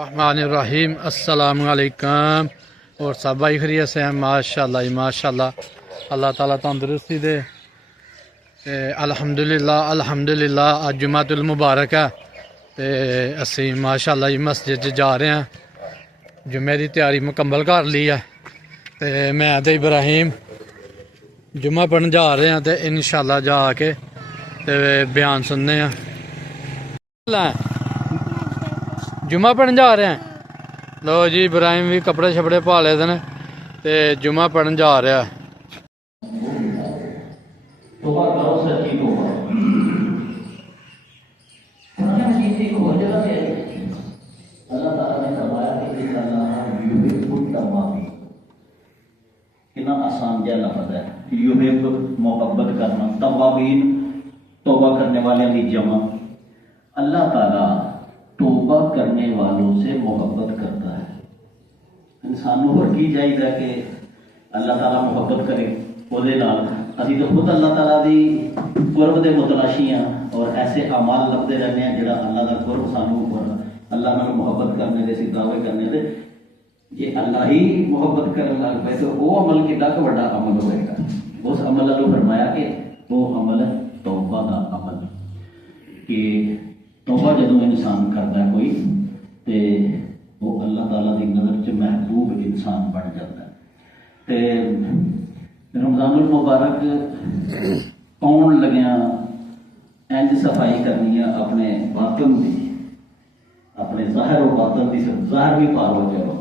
रहमानिर्रहीम अस्सलाम वालेकुम। और सब भाई खैरियत से हैं? माशाअल्लाह जी माशाअल्लाह। अल्लाह ताला तंदुरुस्ती दे। अल्हम्दुलिल्लाह अल्हम्दुलिल्लाह। अज जुमातुल मुबारक है ते असी माशाअल्लाह जी मस्जिद जा रहे हैं। जुम्मे की तैयारी मुकम्मल कर ली है ते मैं ते इब्राहिम जुम्मा पढ़न जा रहे हैं ते इंशाअल्लाह जाके ते बयान सुनने हैं। जुम्मा पढ़न जा रहे हैं। लो जी इब्राहिम भी कपड़े शपड़े पा ले ने ते जुम्मा पढ़न जा रहा है। तौबा करो सच्ची तौबा। कुरान मजीद की एक और जगह पे अल्लाह ताला ने फरमाया कि इन्नल्लाह युहिब्बुत तव्वाबीन। कितना आसान जहा लफ्ज़ है युहिब, मोहब्बत करना, तव्वाबीन तौबा करने वाले की जमा। अल्लाह ताला तौबा करने वालों से मोहब्बत करता है। इंसान को होर की चाहिए कि अल्लाह ताला मोहब्बत करे ਉਹਦੇ ਨਾਲ। ਅਸੀਂ ਤਾਂ ਖੁਦ अल्लाह ताला ਦੀ कुर्ब ਦੇ मुतलाशी हाँ और ऐसे अमाल लभते रहने हैं ਜਿਹੜਾ अल्लाह का कुर्ब सानू अल्लाह नाल मुहब्बत करने के दावे करने दे। जे अल्लाह ही मुहब्बत करने लग पे तो वो अमल कितना बड़ा अमल होएगा। उस अमल को फरमाया कि वो अमल है तौबा का अमल। कि तौबा जदों इंसान करता है कोई तो वो अल्लाह ताला की नज़र च महबूब इंसान बन जाता है। तो रमज़ानुल मुबारक आउण लग्या इंज सफाई करनी है अपने बातन की, अपने ज़ाहिर और बातन की। ज़ाहिर भी पार हो जाओ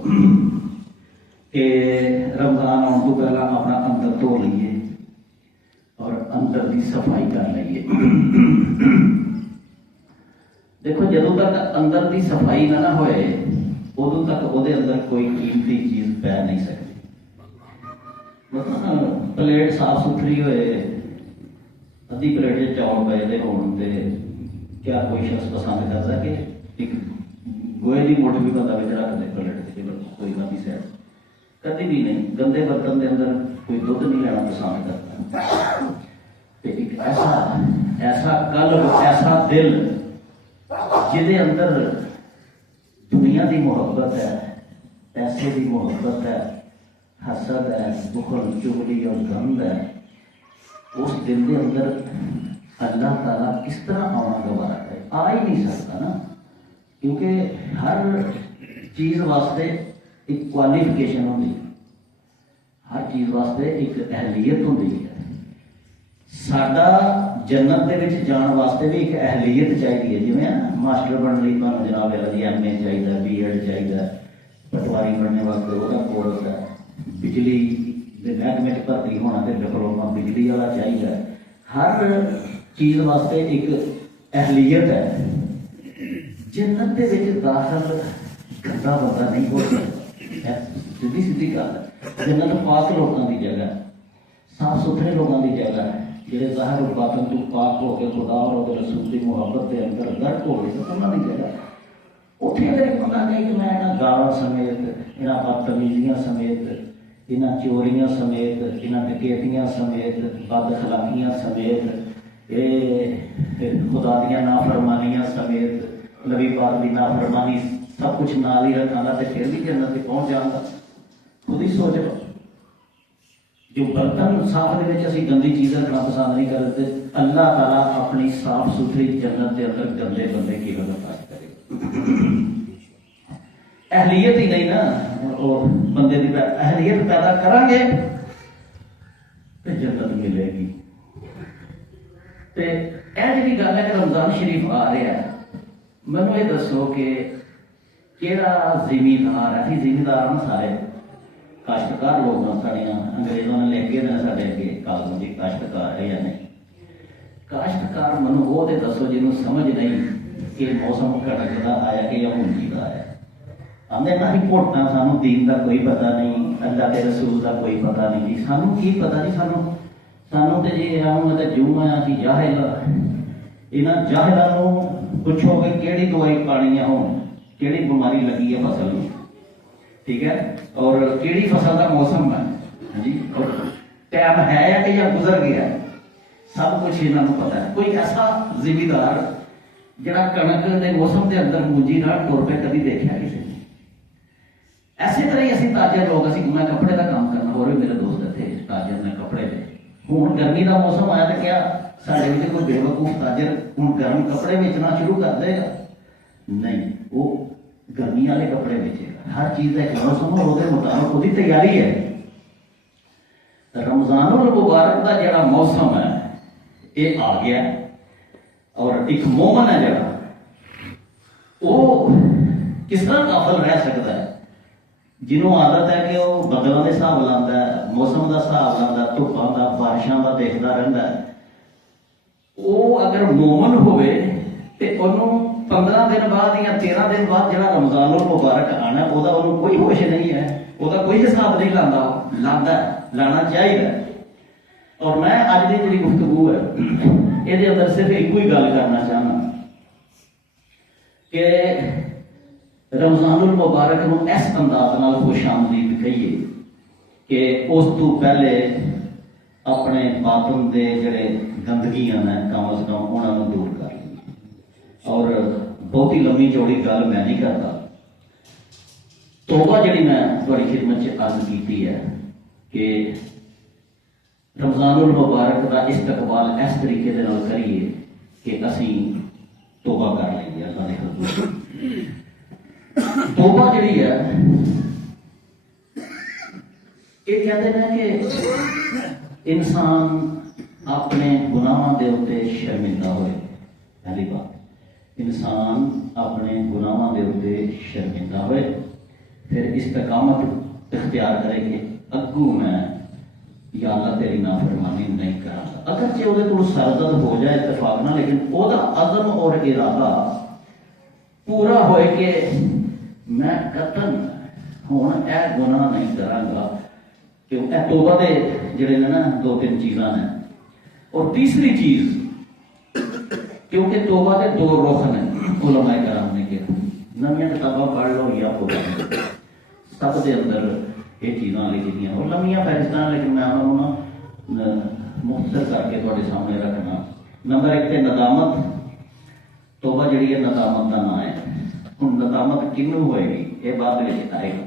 कि रमज़ान आने तो पहला अपना अंदर धो लीए और अंदर की सफाई कर लीए। देखो जदों तक अंदर की सफाई ना होए उदों तक ਉਹਦੇ अंदर कोई कीमती चीज़ पै नहीं सकती। मतलब प्लेट साफ सुथरी होए, अद्धी प्लेट च चौल पे होने क्या कोई शख्स पसंद करता कि एक गोए की मुठ भी बंदा बिच रख दे प्लेट कोई ना भी सैड कभी भी नहीं। गंदे बर्तन के अंदर कोई दुध नहीं लेना पसंद करता। एक ऐसा ऐसा कल्ब, ऐसा दिल जिदे अंदर दुनिया की मोहब्बत है, पैसे की मोहब्बत है, हसद है, बुखल, चुगली और गंद है, उस दिल के अंदर अल्लाह ताला किस तरह आना गवारा करे? आ ही नहीं सकता ना। क्योंकि हर चीज़ वास्ते एक क्वालिफिकेशन होती है, हर चीज़ वास्ते एक अहलियत होती है। साडा जन्नत दे विच जाण वास्ते भी एक अहलियत चाहिए। जिवें मास्टर बनने लई तुहानूं जनाब जी MA चाहिए, BEd चाहिए, पटवारी बनने वास्ते वह कोर्स है, बिजली के महकमे च भर्ती होना तो डिप्लोमा बिजली वाला चाहिए। हर चीज़ वास्ते एक अहलियत है। जन्नत दे विच दाखिल गंदा बंदा नहीं हो सकता। सीधी सीधी गल है। जन्नत पाक लोगों की जगह है, साफ सुथरे लोगों की जगह है, ਜਿਹੜੇ ਜ਼ਾਹਿਰ और बातन तो पाक हो के खुदा और रसूल की मुहब्बत के अंदर गर्क हो गए तो उन्होंने जगह उत्थे अगर एक बंदा कहे कि मैं इन्होंने गालों समेत, इन्होंने बदतमीजियां समेत, इन्होंने चोरियां समेत, इन्होंने डकैतियां समेत, बदअखलाकियां समेत, ये खुदा दियां नाफरमानियां समेत, नबी पाक की नाफरमानी सब कुछ नाल ही रखा तो फिर भी जन्नत तक पहुँच जाता। खुद ही सोच लो। जो बर्तन साफ के गंदी चीज़ रखना पसंद नहीं करते, अल्लाह ताला अपनी साफ सुथरी जन्नत के अंदर गंदे बंदे की बर्दाश्त करे। अहलियत ही नहीं ना, और बंदे की अहलियत पैदा करांगे तो जन्नत मिलेगी। तो यह जी गल है कि रमजान शरीफ आ रहा है, मैनू ये दसो कि केड़ा जिमीदार है? जिमीदार ना सारे काश्तकार लोग साड़ियाँ अंग्रेजों ने लिख के साढ़े अगे कागज जी काश्तकार है या नहीं? काश्तकार मनु वो तो दसो जिन्हों समझ नहीं कि मौसम कड़कदा आया कि या मुंजी का आया। आंदे ना ही भोटना सानू दीन का कोई पता नहीं, अल्लाह के रसूल का कोई पता नहीं जी। सानू की पता नहीं, सानू सानू तो जी आऊँ तो जूम आया कि जाहिल इन्होंने जाहिलों पुछो कि केड़ी दवाई पानी है, हो केड़ी बीमारी लगी है फसल में, ठीक है, और केड़ी फसल का मौसम है जी, और टाइम है या गुजर गया, सब कुछ इन्होंने पता है। कोई ऐसा जिमीदार जरा कणक के मौसम के अंदर मुंजी नाल टुर पे कभी देखा किसी ने? ਇਸੇ ਤਰ੍ਹਾਂ ਹੀ ਅਸੀਂ ਤਾਜਰ ਲੋਕ, ਅਸੀਂ ਮੈਂ ਕੱਪੜੇ ਦਾ ਕੰਮ ਕਰਨਾ, ਹੋਰ ਵੀ ਮੇਰੇ ਦੋਸਤ ਇੱਥੇ ਤਾਜਰ ਨੇ ਕੱਪੜੇ ਦੇ। ਹੁਣ ਗਰਮੀ ਦਾ ਮੌਸਮ ਆਇਆ ਤਾਂ ਕਿਹਾ ਸਾਡੇ ਵਿੱਚ ਕੋਈ ਬੇਵਕੂਫ ਤਾਜਰ ਹੁਣ ਗਰਮ ਕੱਪੜੇ ਵੇਚਣਾ ਸ਼ੁਰੂ ਕਰ ਦੇਗਾ? ਨਹੀਂ, ਉਹ ਗਰਮੀ ਵਾਲੇ ਕੱਪੜੇ ਵੇਚੇਗਾ। ਹਰ ਚੀਜ਼ ਦਾ ਇੱਕ ਮੌਸਮ, ਉਹਦੇ ਮੁਤਾਬਕ ਉਹਦੀ ਤਿਆਰੀ ਹੈ। ਰਮਜ਼ਾनुल मुबारक ਦਾ ਜਿਹੜਾ ਮੌਸਮ ਹੈ ਇਹ ਆ ਗਿਆ, ਔਰ ਇੱਕ ਮੋਮਨ ਹੈ ਜਿਹੜਾ ਉਹ ਕਿਸ ਤਰ੍ਹਾਂ ਕਾਫਲ ਰਹਿ ਸਕਦਾ ਹੈ? ਜਿਹਨੂੰ ਆਦਤ ਹੈ ਕਿ ਉਹ ਬੱਦਲਾਂ ਦੇ ਹਿਸਾਬ ਲਾਉਂਦਾ ਹੈ, ਮੌਸਮ ਦਾ ਹਿਸਾਬ ਲਾਉਂਦਾ, ਧੁੱਪਾਂ ਦਾ, ਬਾਰਿਸ਼ਾਂ ਦਾ ਦੇਖਦਾ ਰਹਿੰਦਾ ਹੈ। ਉਹ ਅਗਰ ਮੋਮਨ ਹੋਵੇ ਤੇ ਉਹਨੂੰ 15 ਦਿਨ ਬਾਅਦ ਜਾਂ 13 ਦਿਨ ਬਾਅਦ ਜਿਹੜਾ ਰਮਜ਼ਾनुल मुबारक ਆਣਾ, ਉਹਦਾ ਉਹਨੂੰ ਕੋਈ ਹੋਸ਼ ਨਹੀਂ ਹੈ, ਉਹਦਾ ਕੋਈ ਹਿਸਾਬ ਨਹੀਂ ਲਾਣਾ ਚਾਹੀਦਾ। ਔਰ ਮੈਂ ਅੱਜ ਦੀ ਜਿਹੜੀ ਗੁਫ਼ਤਗੂ ਹੈ ਇਹਦੇ ਅੰਦਰ ਸਿਰਫ ਇੱਕੋ ਹੀ ਗੱਲ ਕਰਨਾ ਚਾਹੁੰਦਾ ਕਿ ਰਮਜ਼ਾनुल मुबारक ਨੂੰ ਇਸ ਅੰਦਾਜ਼ ਨਾਲ ਖੁਸ਼ਾਮਦੀਦ ਕਹੀਏ ਕਿ ਉਸ ਤੋਂ ਪਹਿਲੇ ਆਪਣੇ ਬਾਤਨ ਦੇ ਜਿਹੜੇ ਗੰਦਗੀਆਂ ਨੇ ਕਮ ਅਜ਼ ਕਮ ਉਹਨਾਂ ਨੂੰ ਦੂਰ ਕਰ ਲਈਏ। ਔਰ ਬਹੁਤੀ ਲੰਮੀ ਚੌੜੀ ਗੱਲ ਮੈਂ ਨਹੀਂ ਕਰਦਾ। ਤੋਬਾ ਜਿਹੜੀ ਮੈਂ ਤੁਹਾਡੀ ਖਿਦਮਤ 'ਚ ਅਰਜ਼ ਕੀਤੀ ਹੈ ਕਿ रमज़ानुल मुबारक का इस्तकबाल इस तरीके दे नाल करिए कि असी तौबा कर लईए अल्लाह दे हज़ूर। तौबा जिहड़ी है ये कहते हैं कि इंसान अपने गुनाहों के उत्ते शर्मिंदा होए। पहली बात, इंसान अपने गुनाहों के उत्ते शर्मिंदा होए, फिर इस्तकामत इख्तियार करे कि अगू मैं या अल्लाह तेरी नाफरमानी नहीं करांगा। अगर जे ਉਹਦੇ ਕੋਲ सरदर्द हो जाए इतफाक ना, लेकिन ਉਹਦਾ अज़म और इरादा पूरा होए कि मैं कतन हुण यह गुनाह नहीं करांगा। क्यों तौबा दे जिहड़े ने ना दो तीन चीज़ां ने। और तीसरी चीज़, क्योंकि तौबा दे दो रुख ने, उलमाए कराम ने कहा नवीं किताबां पढ़ लो या पुरानी, सब दे अंदर ये चीज़ां लिखी दी और लम्बियां फहरिस्तां, लेकिन मैं उन्होंने मुख्तसर करके तुहाडे सामने रखना। नंबर एक ते नदामत। तौबा जिहड़ी है नदामत का नाम है। हुण नदामत किनू होएगी ये बाद में आएगा।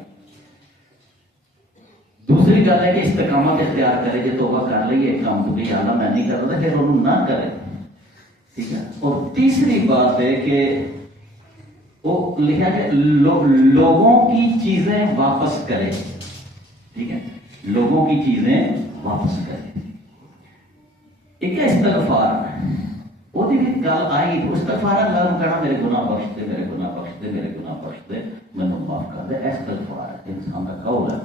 दूसरी गल है कि इस्तकामत इख्तियार करे, जो तौबा कर लईए काम तो भी आला मैं नहीं करता, फिर उन्होंने ना करे, ठीक है। और तीसरी बात है कि वो लिखा है लोगों की चीजें वापस करे, ठीक है, लोगों की चीजें वापस करे। एक है इस्तगफार, ਉਹਦੀ ਵੀ ਗੱਲ ਆਈ ਇਸਤਗਫਾਰ ਅੱਲਾਹ ਨੂੰ ਕਹਿਣਾ ਮੇਰੇ ਗੁਨਾਹ ਬਖਸ਼ ਦੇ, ਮੇਰੇ ਗੁਨਾਹ ਬਖਸ਼ ਦੇ, ਮੇਰੇ ਗੁਨਾਹ ਬਖਸ਼ ਦੇ, ਮੈਨੂੰ ਮਾਫ ਕਰ ਦੇ। ਇਸਤਗਫਾਰ ਇਨਸਾਨ ਦਾ ਕੌਲ ਹੈ।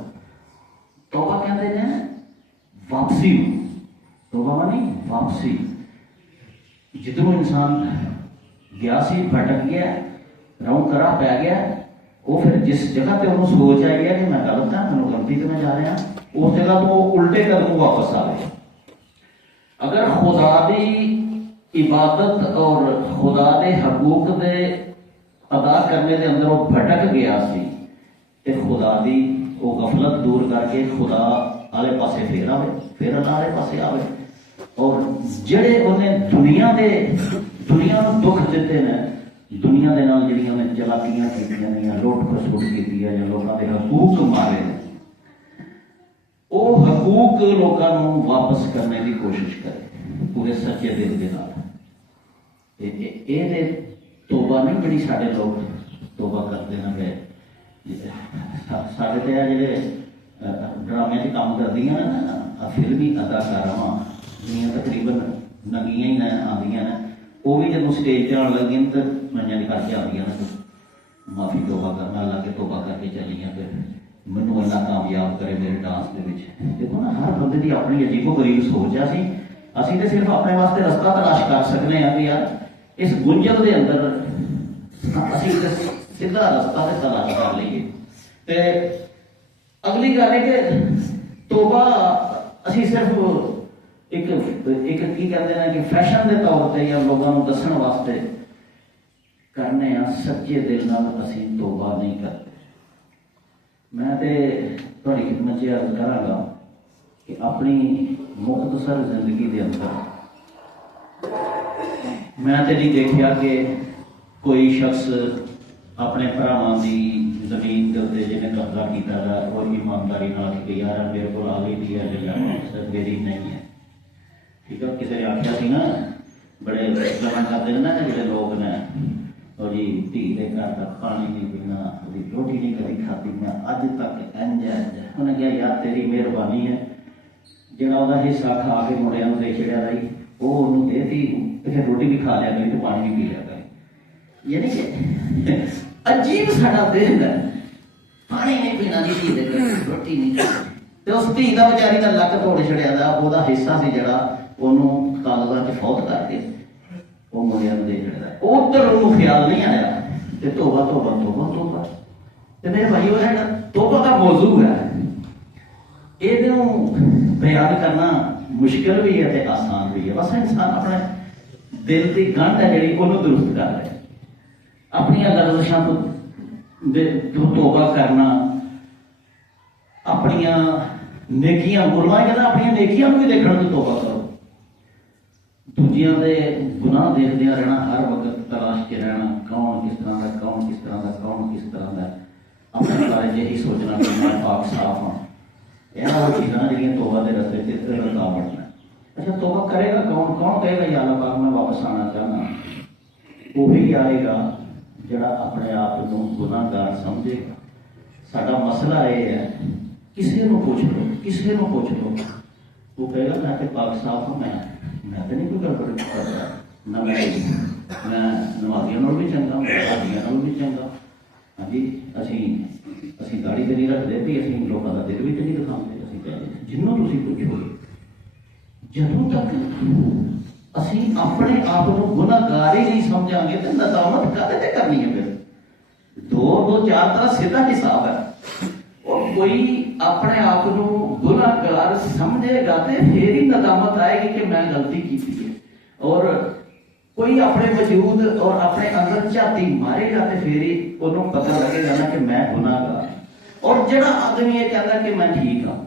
ਤੌਬਾ ਕਹਿੰਦੇ ਨੇ ਵਾਪਸੀ ਨੂੰ। ਤੌਬਾ ਮਾਨੀ ਵਾਪਸੀ। ਜਿੱਧਰੋਂ ਇਨਸਾਨ ਗਿਆ ਸੀ, ਭਟਕ ਗਿਆ, ਰੌਂ ਕਰਾ ਪੈ ਗਿਆ, ਉਹ ਫਿਰ ਜਿਸ ਜਗ੍ਹਾ ਤੇ ਉਹਨੂੰ ਸੋਚ ਆਈ ਹੈ ਕਿ ਮੈਂ ਗਲਤ ਹਾਂ, ਮੈਨੂੰ ਗਲਤੀ ਤੇ ਮੈਂ ਜਾ ਰਿਹਾ, ਉਸ ਜਗ੍ਹਾ ਤੋਂ ਉਹ ਉਲਟੇ ਕਦਮ ਵਾਪਸ ਆਵੇ। अगर खुदा दी इबादत और खुदा दे हकूक दे अदा करने के अंदर वो भटक गया सी, ते खुदा दी वो गफलत दूर करके खुदा आले पासे फिर आवे, फिर अल्लाह आले पासे आवे। और जेड़े उन्हें दुनिया नूं दुख दिते ने, दुनिया दे नाल जिहड़ियां उन्हें चलाकियां कीतियां ने या लुट खसुट कीती है या लोकां दे हकूक मारे ने, वो हकूक लोगों को वापस करने की कोशिश करे पूरे सच्चे दिल के नाल। ये तौबा नहीं ਜਿਹੜੀ ਸਾਡੇ लोग तौबा करते हैं वे साढ़े ते ਜਿਹੜੇ ड्रामे च काम करदियां ने ना फिल्मी अदाकारावां दुनिया तकरीबन नवीं ही आंदियां ने, वो भी जब स्टेज पर आने लगी तो मंजा करके आंदियां ने माफी तौबा करना अल्लाह के तौबा करके चलियां, फिर मैनू अल्लाह कामयाब करे मेरे डांस के विच। देखो ना हर बंदे की अपनी अजीबो गरीब सोच है। असी तो सिर्फ अपने वास्ते रस्ता तलाश कर सकते हैं कि यार इस गुंजल के अंदर असी सीधा रस्ता तो तलाश कर लीए। ते अगली गल है कि तौबा असी सिर्फ एक की कहते हैं कि फैशन के तौर पर या लोगों को दसण वास्ते करने, सच्चे दिल नाल असी तौबा नहीं करते। मैं तो थोड़ी खिदमत अर्ज करांगा कि अपनी मुख्तसर जिंदगी के अंदर मैं तो नहीं देखा कि कोई शख्स अपने भरावां की जमीन के उत्ते जिन्हें कब्जा फैसला किया था और ईमानदारी कि यार मेरे को आ गई थी है मेरी नहीं है, ठीक है। किसी ने आख्या सी ना, बड़े गल्लां करते हैं ना जो लोग ने, और जी धी के घर का पानी नहीं पीना, रोटी नहीं कभी खाती, मैं अज तक इंज उन्हें कहा यार तेरी मेहरबानी है, जोड़ा वह हिस्सा खा के मुंडिया दे छड़िया रही वो देती, फिर रोटी भी खा लिया करी तो पानी भी पी लिया करी। यानी कि अजीब साडा दिन है, पानी नहीं पीना जी धी दे रोटी नहीं खानी। उस धी का बेचारी का लक तोड़ छड़िया था, वह हिस्सा से जरा उन्होंने कागजां च फौत करके वो मुंडिया दे छड़िया, उधर उन्होंने ख्याल नहीं आया कि तोबा तोबा तोबा तोबा। तो मेरे भाई वो है तोबा का मौजू है, ये बयान करना मुश्किल भी है तो आसान भी है। बस इंसान अपने दिल की गंढ है जी उन्होंने दुरुस्त कर रहे, अपनी लफ्ज़ां तो तोबा करना, अपनिया नेकियां गुरबानी कहता अपनी नेकियां भी देखने तो तोबा करो, दूजिया के गुनाह देखते रहना, हर वक्त तलाश के रहना कौन किस तरह का, कौन किस तरह का, कौन किस तरह का, अपने बारे में यही सोचना कि मैं पाक साफ हाँ। यह चीज़ा जी तोबा के रस्ते से रुकावट है। अच्छा तोबा करेगा कौन, कौन कहेगा या अल्लाह पाक मैं वापस आना चाहना, वही आएगा जड़ा अपने आप को गुनाहगार समझेगा। साडा मसला यह है, किसी को पूछ लो, किसी को पूछ लो, वो कहेगा मैं तो पाक साफ हूँ, मैं तो नहीं कोई गड़बड़ कर रहा ना, मैं नमाजियों नाल भी चंगा, हाजियां नाल भी चंगा। हाँ जी असी दाड़ी तो नहीं रखते भी, असी लोगों का दिल भी तो नहीं दिखाते, असी कहते जिन्हों तुम पूछोगे जदों तक असी अपने आप को गुनाहगार ही नहीं समझांगे तो नदामत काहदे करनी है। फिर दो चार तरह सीधा हिसाब है, और कोई अपने आप को गुनाहगार समझेगा तो फिर ही नदामत आएगी कि मैं गलती की है, और कोई अपने वजूद और अपने अंदर झाती मारेगा तो फिर ही उन्होंने पता लगेगा ना कि मैं गुनाहगार। और जड़ा आदमी ये कहता कि मैं ठीक हाँ,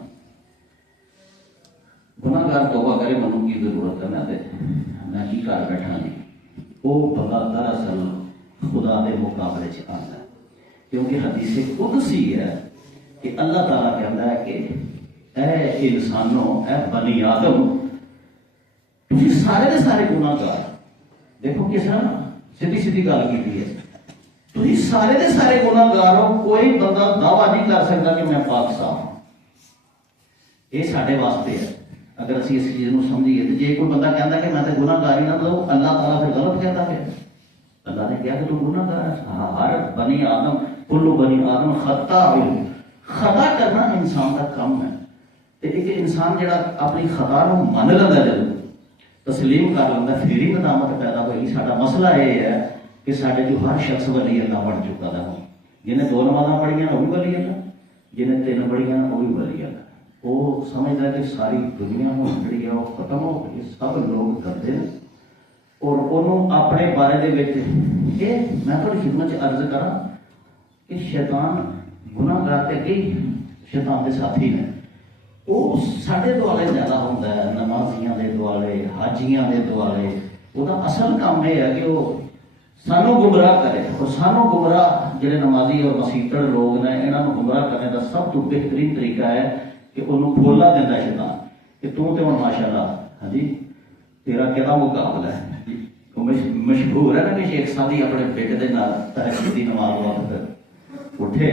गुनाहगार तौबा करे मनु की जरूरत है, मैं की कर बैठा जी, वो बंदा दरअसल खुदा के मुकाबले च आता है। क्योंकि हदीस कुदसी है कि अल्लाह ताला कहता है कि ऐ इंसानों, ऐ बनी आदम, तुम सारे के सारे गुनाहगार। देखो किस सीधी सीधी गल की है, तुम सारे के सारे गुनाहगार हो, कोई बंदा दावा नहीं कर सकता कि मैं पाक साफ हूं। ये साडे वास्ते है, अगर असी इस चीज को समझिए तो जे कोई बंदा कहता कि मैं तो गुनाहगार ही ना, तो अल्लाह ताला फिर गलत कहता है। अल्लाह ने कहा कि तुम गुनाहगार है। हर बनी आदम, कुल्लू बनी आदम खता, खता करना इंसान का काम है। एक इंसान जरा अपनी खता को मन लेंदा, जब तस्लीम कर लेंदा, फिर ही नदामत पैदा होगी। साडा मसला यह है कि साडे जो हर शख्स वली अल्लाह बन चुका था, जिन्हें 2 नमाज़ां पढ़ियां वो भी वली अल्लाह, जिन्हें 3 पढ़ियां वो भी वली अल्लाह। वो समझदा है कि सारी दुनिया जी है वो खत्म हो गई, सब लोग करते हैं, और उन्होंने अपने बारे दे विच ये मैं थोड़ी खिदमत अर्ज करा कि शैतान गुनाहगार ते कई शैतान के साथी ने, वो साढ़े दुआले ज्यादा होंदा है, नमाजियां दे दुआले, हाजियां दे दुआले। उसका असल काम यह है कि वो सानू गुमराह करे, और सानू गुमराह जिहड़े नमाजी और मसीतड़ लोग ने, इन्हों गुमराह करने का सब तो बेहतरीन तरीका है कि उन्होंने खोला देता शैतान कि तू तो हम माशाअल्लाह, हाँ जी तेरा कहता मुकाबला है। मशहूर है ना कि शेख सादी अपने बेटे के नाल तहज्जुद दी नमाज वक्त उठे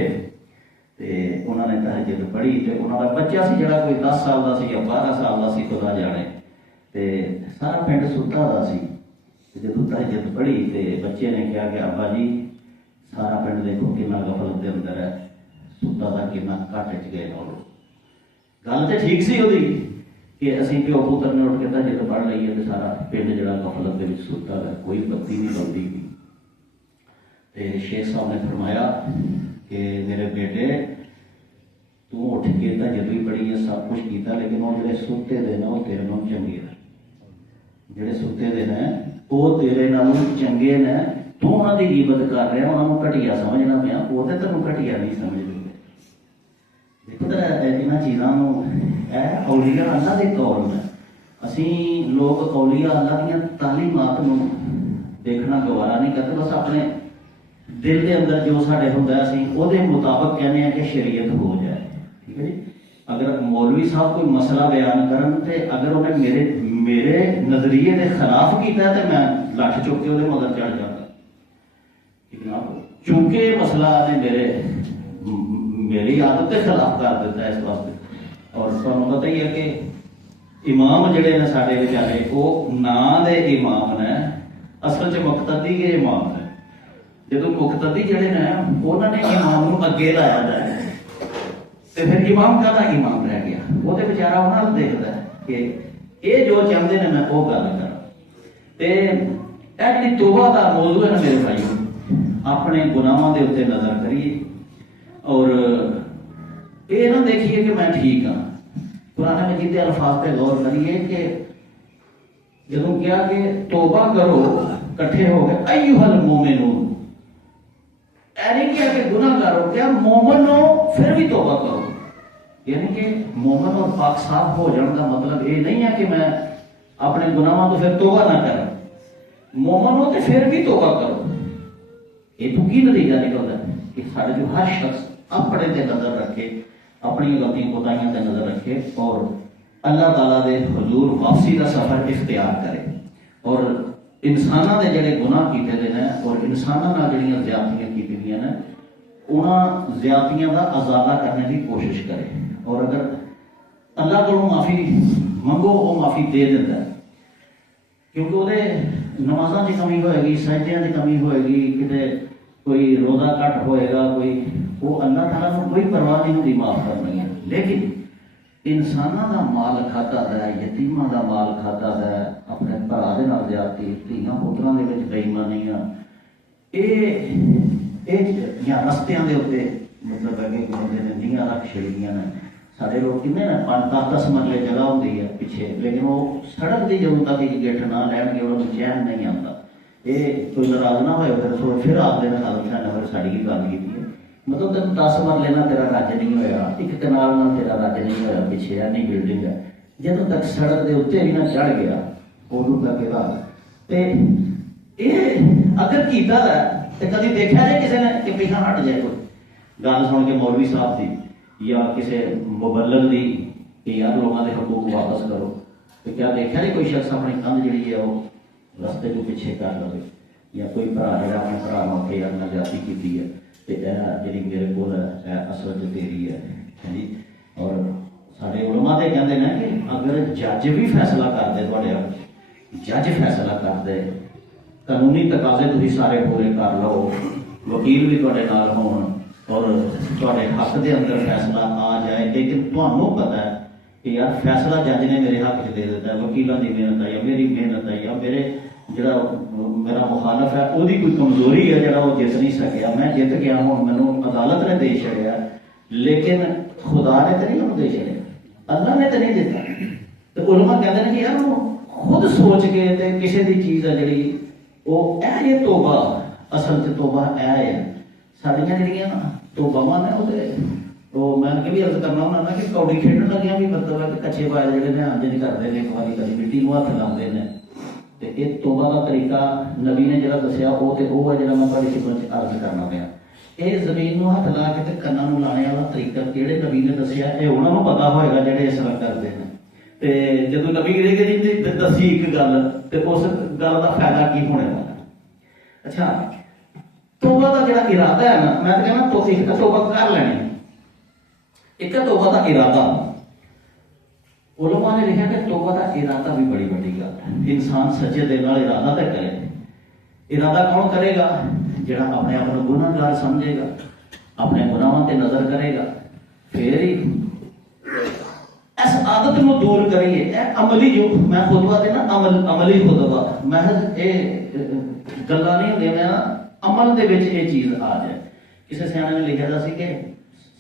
ते उन्होंने तहज्जुद पढ़ी, तो उन्होंने बच्चा सी जिहड़ा कोई 10 साल का सी या 12 साल का सी, खुदा जाने, ते सारा पिंड सुता दा सी। जो तहज्जुद पढ़ी तो बच्चे ने कहा कि अब्बा जी सारा पिंड देखो कि गफलत के अंदर है, सुता था कि घट च गए लोग। गल तो ठीक सी ओदी कि असीं प्यो पुत्र ने उठ के तहज्जुद पढ़ लीए तो सारा पिंड जिहड़ा गफलत के सुता है, कोई बत्ती नहीं बलदी। तो शेख साहब ने फरमाया कि मेरे बेटे तू उठ के तहज्जुद भी पढ़ी है, सब कुछ किया, लेकिन वो जो सुते दे ना वो तेरे नालों चंगे ने, जिहड़े सुते दे ने वो तेरे नालों चंगे ने, तू उन्होंने गिबत कर रहा, उन्होंने घटिया समझना पिया, वो तो तेन घटिया नहीं समझ लगे। देखो इन्होंने चीज़ों औलिया अल्लाह के कौल में, असी लोग औलिया अल्लाह दी तालीमात देखना गवारा नहीं करते, बस अपने ਦਿਲ ਦੇ ਅੰਦਰ ਜੋ ਸਾਡੇ ਹੁੰਦਾ ਅਸੀਂ ਉਹਦੇ ਮੁਤਾਬਕ ਕਹਿੰਦੇ ਆ ਕਿ ਸ਼ਰੀਅਤ ਹੋ ਜਾਏ। ਠੀਕ ਹੈ ਜੀ। ਅਗਰ ਮੌਲਵੀ ਸਾਹਿਬ ਕੋਈ ਮਸਲਾ ਬਿਆਨ ਕਰਨ ਤੇ ਅਗਰ ਉਹਨੇ ਮੇਰੇ ਨਜ਼ਰੀਏ ਦੇ ਖਿਲਾਫ ਕੀਤਾ ਤੇ ਮੈਂ ਲੱਠ ਚੁੱਕ ਕੇ ਉਹਦੇ ਮਗਰ ਚੜ ਜਾਂਦਾ। ਠੀਕ ਨਾ, ਚूंकि ਇਹ ਮਸਲਾ ਨੇ ਮੇਰੀ ਆਦਤ ਦੇ ਖਿਲਾਫ ਕਰ ਦਿੱਤਾ ਇਸ ਵਾਸਤੇ। ਔਰ ਤੁਹਾਨੂੰ ਪਤਾ ਹੀ ਹੈ ਕਿ ਇਮਾਮ ਜਿਹੜੇ ਨੇ ਸਾਡੇ ਵਿਚਾਰੇ ਉਹ ਨਾਂ ਦੇ ਇਮਾਮ ਨੇ, ਅਸਲ 'ਚ ਮੁਕਤਦੀ ਦੇ ਇਮਾਮ ਨੇ। ਜਦੋਂ ਮੁਕਤਦੀ ਜਿਹੜੇ ਨੇ ਉਹਨਾਂ ਨੇ ਇਮਾਮ ਨੂੰ ਅੱਗੇ ਲਾਇਆ ਜਾਏ ਤੇ ਫਿਰ ਇਮਾਮ ਕਾਹਦਾ ਇਮਾਮ ਰਹਿ ਗਿਆ? ਉਹਦੇ ਵਿਚਾਰਾ ਉਹਨਾਂ ਨੂੰ ਦੇਖਦਾ ਕਿ ਇਹ ਜੋ ਚਾਹੁੰਦੇ ਨੇ ਮੈਂ ਉਹ ਗੱਲ ਕਰਾਂ। ਤੇ ਇਹ ਜਿਹੜੀ ਤੋਬਾ ਦਾ ਮੌਜੂ ਹੈ ਨਾ ਮੇਰੇ ਭਾਈਓ, ਆਪਣੇ ਗੁਨਾਹਾਂ ਦੇ ਉੱਤੇ ਨਜ਼ਰ ਕਰੀਏ ਔਰ ਇਹ ਨਾ ਦੇਖੀਏ ਕਿ ਮੈਂ ਠੀਕ ਹਾਂ। ਕੁਰਾਨ ਮਜੀਦ ਦੇ ਅਲਫਾਜ਼ ਤੇ ਗੌਰ ਕਰੀਏ ਕਿ ਜਦੋਂ ਕਿਹਾ ਕਿ ਤੋਬਾ ਕਰੋ ਇਕੱਠੇ ਹੋ ਗਏ ਅਯੁਹਲ ਮੋਮਿਨੂਨ, ਇਹ ਨਹੀਂ ਕਿਹਾ ਕਿ ਗੁਨਾਹगारों क्या मोमन हो फिर भी तौबा करो। यानी कि मोमन और पाक साफ हो जाने का मतलब ये नहीं है कि मैं अपने गुनाहों तो फिर तौबा ना करूं। मोमन हो तो फिर भी तौबा करो। ये तो की नतीजा निकलता है कि साढ़े जो हर शख्स अपने ते नजर रखे, अपनी गलतियां कोताहियां ते नजर रखे और अल्लाह ताला दे हुजूर वापसी का सफर इख्तियार करे और इंसाना दे जड़े गुनाह कीते दे ने और इंसाना नाल जड़ियां ज़्यादतियां कीतियां ने उन्हां ज़्यादतियां दा अज़ाला करने की कोशिश करे और अगर अल्लाह कोलों माफ़ी मंगो वो माफ़ी दे दिंदा है। क्योंकि ਉਹਦੇ नमाज़ां की कमी होएगी, सजदियां की कमी होएगी, किते कोई रोज़ा घट होएगा, कोई वो अल्लाह ताला को कोई परवाह नहीं होती माफ़ करनी है। लेकिन इंसाना का माल खाता है, यतीमा का माल खाता है, अपने भरा दे नाल ज़्यादती, धीआं पुत्रां दे विच बेईमानियां, या रस्तियां दे उत्ते मतलब है कि बंदे ने नीआं रख छड़ियां ने। साडे लोग किन्ने ने 5-10 मरले जगह होंदी है पिछे, लेकिन वो सड़क की जदों तक एक गिट्ठ ना लैणगे उन्होंने चैन नहीं आता। ये कोई नाराज ना होए फिर आखदे ने खालसा ने फिर साडी की गल कीती है। मतलब तेन 10 मरले ना तेरा रज नहीं होया, एक कनाल ना तेरा रज नहीं होया, पिछे इन्नी बिल्डिंग है, जदों तक सड़क के उत्ते भी ना चढ़ गया उदों तक ਇਹਦਾ ਤੇ ਇਹ अगर कीता है तो कभी देखा जाए किसी ने कि पिछा हट जाए कोई गल सुन के मौलवी साहब की या किसी मुबल्लग की कि यार लोगों के हकूक वापस करो, तो क्या देखा नहीं कोई शख्स अपनी कंध जी है वो रस्ते को पिछे कर लवे या कोई भरा जो अपने भरा मौके यार नजाती की है जी मेरे को असल च तेरी है जी। और साढ़े उलमा तो कहते हैं कि अगर जज भी फैसला करते थोड़े जज फैसला करते कानूनी तकाजे तुम सारे पूरे कर लो, वकील भी थोड़े नाल होण और थोड़े हक के अंदर फैसला आ जाए, लेकिन तुहानू पता है कि यार फैसला जज ने मेरे हक च दे दिता है, वकीलों की मेहनत आई, मेरी मेहनत आई, मेरे ਜਿਹੜਾ मेरा मुखालफ है ਉਹਦੀ कोई कमजोरी है ਜਿਹੜਾ ਉਹ जित नहीं सकिया, मैं जित गया हूँ मैनू अदालत ने दे छड़िया, लेकिन खुदा ने तो नहीं दे छड़िया, अल्लाह ने तो नहीं दिता। तो उलमा कहते हैं कि यार खुद सोच के ते किसी की चीज़ है जी वो ये तोबा असल च तोबा है साड़ियाँ जड़ियाँ तोबावां ने वो मैं भी अर्ज करना होना ना कि कौड़ी खेडन लगियां भी मतलब है कि कच्चे बाल जोड़े ने अंज नहीं करते हैं, एक बार कभी मिट्टी को हथ लाते हैं। तो ये तोबा का तरीका नबी ने जो दसिया वो है जो मैं थोड़ी खिदमत अर्ज करना पाया। ये जमीन को हथ ला के कन्ना लाने वाला तरीका किहड़े नबी ने दसिया ये उन्होंने पता होएगा जिहड़े इस तरह करते हैं। तो जो नबी ने दसी एक गल तो उस गल का फायदा की होने वाला। अच्छा तोबा का जो इरादा है ना मैं तो कहना तो एक तोबा कर लेनी, एक तोबा का इरादा उलमा ने लिखा कि तोबा का इरादा भी बड़ी बड़ी गल है। इंसान सच्चे दिल नाल इरादा तो करे, इरादा कौन करेगा जिहड़ा अपने आप को गुनाहगार समझेगा, अपने गुनाहों ते नजर करेगा, फिर ही इस आदत को दूर करिए। अमली जो मैं खुतबा देना अमली खुतबा महज ये गल्लां नहीं होंदियां ना अमल दे विच ये चीज़ आ जाए। किसी सियाणे ने लिखा था कि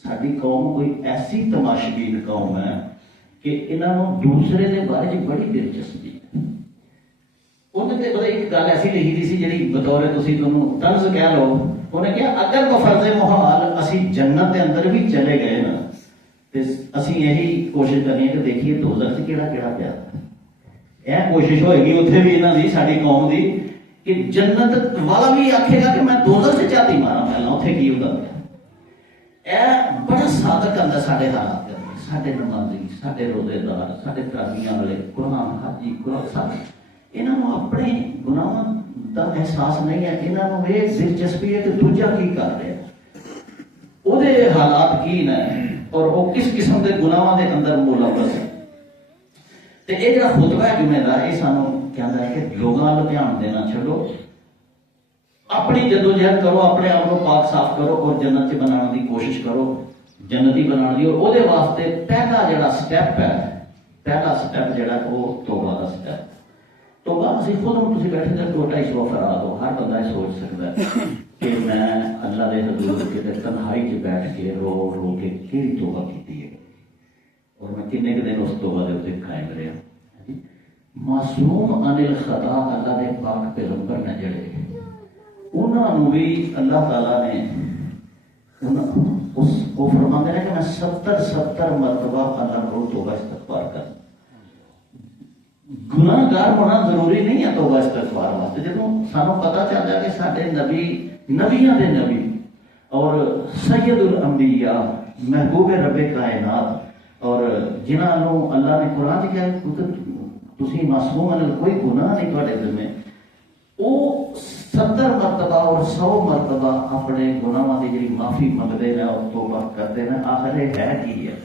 साडी कौम कोई ऐसी तमाशबीन कौम है कि इन्हों दूसरे के बारे में बड़ी दिलचस्पी है। उन्होंने पता एक गल ऐसी लिखी थी जी बतौर तुम तर्ज कह लो, उन्हें कहा अगर को फर्ज मुहाल असी जन्नत के अंदर भी चले गए ना तो असी यही कोशिश करनी है कि देखिए दोज़ख च केड़ा केड़ा प्या यह कोशिश होएगी उत्थे भी इन्हों की साडी कौम की कि जन्नत वाला भी आखेगा कि मैं दोज़ख से झाती मारा पहला उत्थे की होंदा पिया। यह बड़ा साधक आंदा साडे हालात दे अंदर, साडे नमाजी, साडे रोजेदार, साडे तरावियां वाले, कुरान हाजी, कुरान साहब इन्हां नूं अपने गुनाहां दा एहसास नहीं है। इन्हां नूं ये दिलचस्पी है कि दूजा की कर रहा है, ਉਹਦੇ ਹਾਲਾਤ ਕੀ ਨੇ ਔਰ ਉਹ ਕਿਸ ਕਿਸਮ ਦੇ ਗੁਨਾਹਾਂ ਦੇ ਅੰਦਰ ਮੁਲਵਸ ਹੈ। ਤੇ ਇਹ ਜਿਹੜਾ ਖੁਤਬਾ ਹੈ ਜੁਮੇ ਦਾ, ਇਹ ਸਾਨੂੰ ਕਹਿੰਦਾ ਹੈ ਕਿ ਲੋਕਾਂ ਨੂੰ ਧਿਆਨ ਦੇਣਾ ਛੱਡੋ, ਆਪਣੀ ਜਦੋਜਹਿਦ ਕਰੋ, ਆਪਣੇ ਆਪ ਨੂੰ ਪਾਕ ਸਾਫ਼ ਕਰੋ ਔਰ ਜੰਨਤ 'ਚ ਬਣਾਉਣ ਦੀ ਕੋਸ਼ਿਸ਼ ਕਰੋ, ਜੰਨਤੀ ਬਣਾਉਣ ਦੀ। ਔਰ ਉਹਦੇ ਵਾਸਤੇ ਪਹਿਲਾ ਜਿਹੜਾ ਸਟੈਪ ਹੈ, ਪਹਿਲਾ ਸਟੈਪ ਜਿਹੜਾ ਉਹ ਤੋਬਾ ਦਾ ਸਟੈਪ। ਤੋਬਾ ਅਸੀਂ ਖੁਦ ਨੂੰ, ਤੁਸੀਂ ਬੈਠੇ ਤਾਂ 200-250 ਅਫਰਾਦ ਹੋ, ਹਰ ਬੰਦਾ ਇਹ ਸੋਚ ਸਕਦਾ कि मैं अल्लाह के हजूर के तन्हाई च बैठ के रो रो के केड़ी तौबा की है और मैं किन्ने के दिन उस तौबा के उत्ते कायम रहा। मासूम अनिल खता अल्लाह के पाक पैगंबर ने जड़े उन्होंने भी अल्लाह ताला ने वो फरमाते हैं कि मैं 70 मरतबा अल्लाह को तौबा इस्तगफार कर। गुनाहगार होना जरूरी नहीं है तौबा इस्तगफार वास्ते। जो सानू पता चलता है कि साडे नबी नबियां दे नबी और सैयदुल अंबिया महबूब रब्बे कायनात और जिन्होंने अल्लाह ने कुरान च कहा तुसी मासूम अल कोई गुनाह नहीं तुहाडे जिम्मे, वो 70 मरतबा और 100 मरतबा अपने गुनाहां दी जिहड़ी माफी मंगदे ने और तौबा करदे ने। आखिर है की है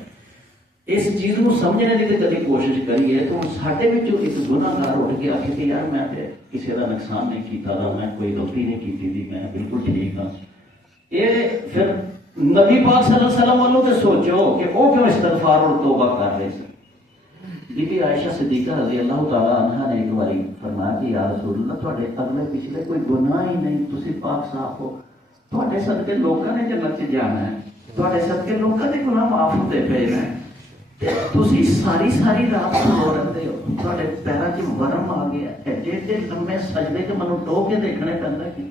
इस चीज को समझने की कभी कोशिश करिए तो साडे विचों एक गुनाहगार उठ के आखे कि यार मैं ते किसी का नुकसान नहीं किया, मैं कोई गलती नहीं की थी, मैं बिल्कुल ठीक हाँ। ये फिर नबी पाक सल्लल्लाहु अलैहि वसल्लम वालों के सोचो कि वो क्यों इस्तगफार और तौबा कर रहे थे। बीबी आयशा सिद्दीका रज़ी अल्लाह तआला अन्हा ने एक बारी फरमाया कि या रसूल अल्लाह तुहाडे अगले पिछले कोई गुनाह ही नहीं, तुसी पाक साफ हो, तुहाडे सदके लोकां ने जन्नत च जाना है, तुहाडे सदके लोकां दे गुनाह माफ होंदे पे ने, तुसी सारी सारी रात सो रहे हो, तुहाडे पैरां 'च वरम आ गया, एडे एडे लम्मे सजदे कि मनु टो के देखने पैंदा कि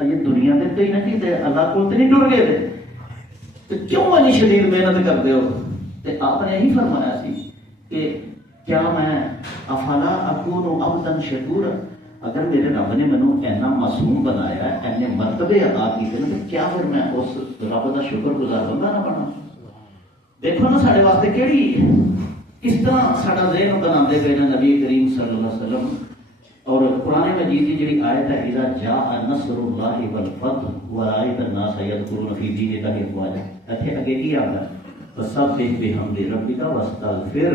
ये दुनिया दे ते ही ना कि अल्लाह कोल ते नहीं टुर गए ते क्यों इन्नी शदीद मेहनत करते हो। ते आपने यही फरमाया सी कि क्या मैं अफला अकूनु अब्दन शकूरा, अगर मेरे रब ने मैनू इन्ना मासूम बनाया, इन्ने मरतबे अता कीते तो क्या फिर मैं उस रब का शुक्रगुजार बंदा ना बना। देखो ना साढ़े वास्ते केड़ी किस तरह साडा ज़हन बनाते गए ना नबी करीम सल्लल्लाहु अलैहि वसल्लम। और कुरान मजीद की जी आयत है इज़ा जाअ नस्रुल्लाहि वल फतह व रअयता अन्नास यदखुलूना फी दीनिल्लाहि अफ़वाजा, इत्थे अगे की आंदा फसब्बिह बिहम्दि रब्बिका वस्तगफिर।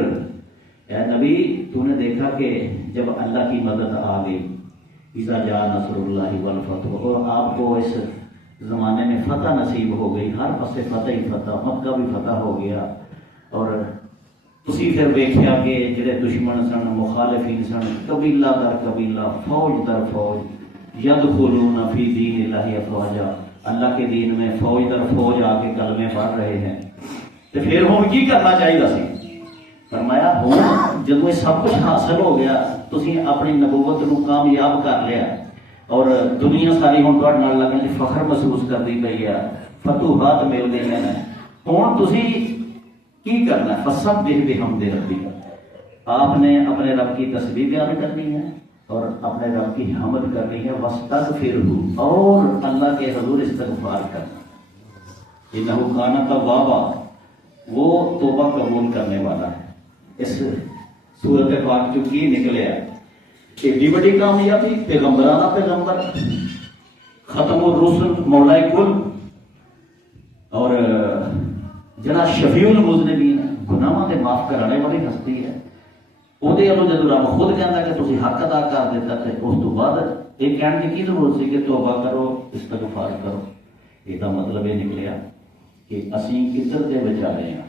ऐ नबी तूने देखा कि जब अल्लाह की मदद आ गई, इज़ा जाअ नस्रुल्लाहि वल फतह, और आपको इस जमाने में फतह नसीब हो गई, हर पासे फतह ही फतह, मक्का भी फतह हो गया। और तुसी फिर वेख्या कि जिहड़े दुश्मन सन, मुखालिफीन सन, कबीला दर कबीला, फौज दर फौज, यदखुलूना फी दीनिल्लाहि अफ़वाजा, अल्लाह के दीन में फौज दर फौज आके कलमे पढ़ रहे हैं। तो फिर हुण की करना चाहिए सी? फरमाया हुण जदों सब कुछ हासिल हो गया, तुसी अपनी नबूवत नूं कामयाब कर लिया और दुनिया सारी हुण तुहाडे नाल लगन दी फखर महसूस करदी पई है, फतूहात मिल गईयां ने, हुण तुसी की करना है? फसब्बिह बिहम्दि रब्बिका, आपने अपने रब की तस्बीह बयान करनी है और अपने रब की हमद करनी है, वस्तगफिरहू, और अल्लाह के हुजूर इस्तगफार करना। इन्नहू काना तव्वाबा, वो तौबा कबूल करने वाला है। इस सूरत पाक चो की निकले एडी बड़ी कामयाबी, पैगंबरां दा पैगंबर, खत्मुर रुsul, मौला कुल, और जरा शफीउल मुज़निबीन, गुनाहां दे माफ कराने वाली हस्ती है। ਉਹਦੇ ਵੱਲੋਂ ਜਦੋਂ ਰੱਬ खुद कहता कि तुसीं हक अदा कर दिता ते उस तो बाद ये कहने की जरूरत सी कि तौबा करो, इस्तगफार करो। इसका मतलब ये निकलिया कि असीं किधर दे विचारे हैं।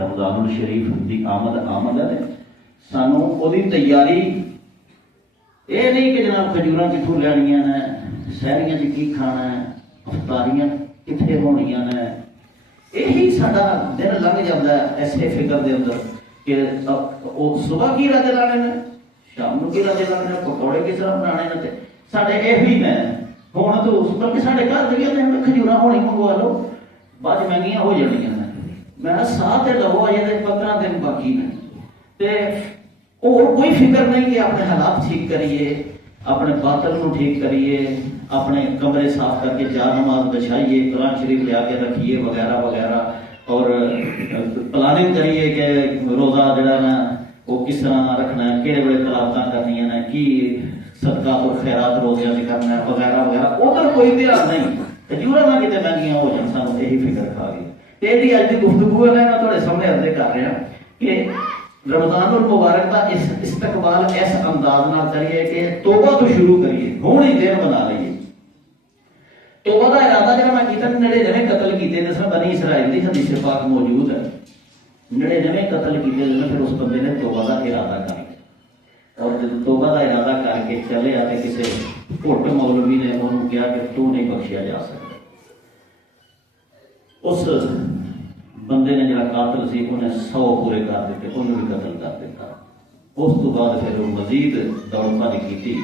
रमज़ानुल शरीफ की आमद है, सानू ਉਹਦੀ तैयारी ये नहीं कि जनाब खजूरां कित्थों लैणियां ने, सहरियां च की खाना है, अफतारियां कित्थे होणियां ने, यही साडा दिन लंघ जाता है ऐसे फिक्र के अंदर कि सुबह की राते लाने ने, शाम को की राते लाने ने, पकौड़े किस तरह बनाने ने, साडे यही ने हुण तो उस बल्कि साडे घर भी आते खजूरां होणी मंगवा लो, बाद महंगियां हो जाणियां ने। मैं साह ते लवो अजे ते 15 दिन बाकी ने, ते और कोई फिक्र नहीं कि अपने हालात ठीक करिए, अपने बातन को ठीक करिए, अपने कमरे साफ करके जा नमाज बिछाइए, कुरान शरीफ ले आके रखिए वगैरह वगैरह। और प्लानिंग करिए कि रोज़ा जड़ा ना वो किस तरह रखना है, किहड़े वेले तलावतां करनियां ने, की सदका और खैरात रोज़ियां से करना है वगैरह वगैरह। उधर कोई ध्यान नहीं, जरूर ना कितने महंगियां हो जाए, सानू यही फिक्र खा गई। यही अज की गुफ्तगू है, मैं थोड़े सामने अर्ज कर रहा कि रमजान उल मुबारक का इस्तकबाल इस अंदाज नाल करिए कि तौबा तो शुरू करिए, हुण ही दिन बना लईए। तौबा का इरादा जो मैं किया, 99 कतल किए जिस बनी इसराइल की हदीस पाक मौजूद है, 99 कतल किए जिसमें फिर उस बंदे ने तौबा का इरादा कर लिया। और जब तौबा का इरादा करके चले आते किसी घुट मौलवी ने उन्होंने कहा कि तू नहीं बख्शिया जा सकता। उस बंदे ने जरा कातल सी उन्हें 100 पूरे कर दिते, उन्हें भी कतल कर दिता। उस तो बाद फिर मजीद दौड़ भज की,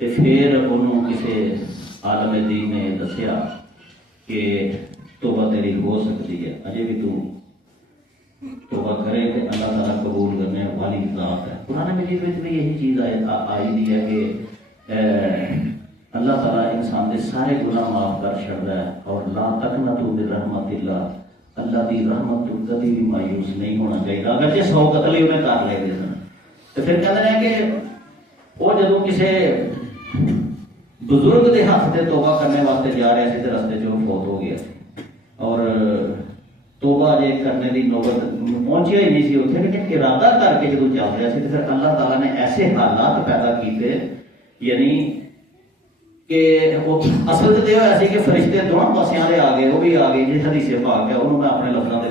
फिर उन्होंने किसी आलम दीन ने दसिया कि तौबा तेरी हो सकती है, अजे भी तू तौबा करे तो अल्लाह ताला कबूल करने वाली जात है। पुराने मजीद में भी यही चीज़ आई दी है कि अल्लाह ताला इंसान के सारे गुनाह माफ कर छड़दा है। और ला तकनतू मिन रहमतिल्लाह, अल्लाह की रहमत तो कभी भी मायूस नहीं होना चाहिए। अगर जे 100 कतल ही उन्हें कर ले गए तो फिर कहते हैं कि वो जो किसी बुजुर्ग के हाथ से तौबा करने वास्ते जा रहे थे तो रस्ते चो फौत हो गया और तौबा जे करने की नौबत पहुंचिया ही नहीं सी उत्थे, लेकिन इरादा करके जो चल रहा है तो फिर अल्लाह ताला ने ऐसे हालात पैदा किए, यानी कि वो असल तो यह है कि फरिश्ते दोनों पासियां वाले आ गए, वो भी आ गए जिस हदीस पाक है उन्होंने मैं अपने लफ्ज़ों के